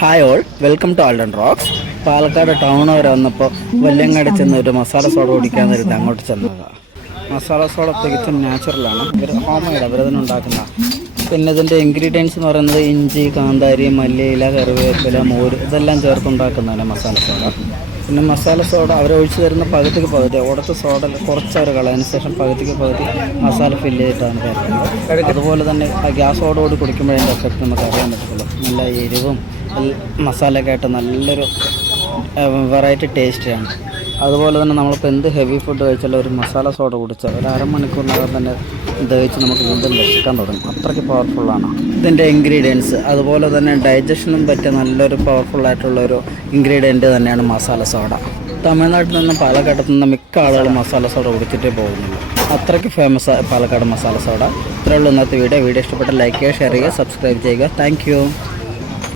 Hi all welcome to Alden rocks Palakkad town വരെ വന്നപ്പോൾ വല്ലങ്ങാട് ചെന്ന് ഒരു മസാല സോഡ കുടിക്കാൻ നേരത്തെ അങ്ങോട്ട് ചെന്നതാണ് മസാല സോഡ തികച്ചും നാച്ചുറലാണ് ഇവർ ഹോം മെയ്ഡ് അവരതിന് ഉണ്ടാക്കുന്ന. പിന്നെ ഇതിന്റെ ഇൻഗ്രീഡിയൻസ് എന്ന് പറയുന്നത് ഇഞ്ചി കാന്താരി മല്ലിയില കറിവേപ്പില മോര് ഇതെല്ലാം ചേർത്തുണ്ടാക്കുന്നതാണ് മസാല സോഡ. പിന്നെ മസാല സോഡ അവർ ഒഴിച്ചു തരുന്ന പകുതിക്ക് പകുതി അവിടുത്തെ സോഡ കുറച്ച് അവർ കളയതിന് ശേഷം പകുതിക്ക് പകുതി മസാല ഫില്ല് ചെയ്തിട്ടാണ് തരുന്നത് അതുപോലെ തന്നെ ആ ഗ്യാസോടുകൂടി കുടിക്കുമ്പോഴതിന്റെ എഫക്റ്റ് നമുക്ക് അറിയാൻ പറ്റത്തുള്ളൂ. നല്ല എരിവും മസാലയൊക്കെ ആയിട്ട് നല്ലൊരു വെറൈറ്റി ടേസ്റ്റിയാണ് അതുപോലെ തന്നെ നമ്മളിപ്പോൾ എന്ത് ഹെവി ഫുഡ് കഴിച്ചാലും ഒരു മസാല സോഡ കുടിച്ചാൽ ഒരു അരമണിക്കൂറിനകം തന്നെ ദഹിച്ച് നമുക്ക് വീണ്ടും രക്ഷിക്കാൻ തുടങ്ങും. അത്രയ്ക്ക് പവർഫുള്ളാണ് ഇതിന്റെ ഇൻഗ്രീഡിയൻസ് അതുപോലെ തന്നെ ഡൈജഷനും പറ്റിയ നല്ലൊരു പവർഫുള്ളായിട്ടുള്ളൊരു ഇൻഗ്രീഡിയന്റ് തന്നെയാണ് മസാല സോഡ തമിഴ്നാട്ടിൽ നിന്ന് പാലക്കാട്ടിൽ നിന്ന് മിക്ക ആളുകളും മസാല സോഡ കുടിച്ചിട്ടേ പോകുന്നുള്ളൂ. അത്രയ്ക്ക് ഫേമസ് പാലക്കാട് മസാല സോഡ ഇത്രയുള്ള ഇന്നത്തെ വീഡിയോ വീഡിയോ ഇഷ്ടപ്പെട്ട ലൈക്ക് ചെയ്യുക ഷെയർ ചെയ്യുക സബ്സ്ക്രൈബ് ചെയ്യുക. താങ്ക്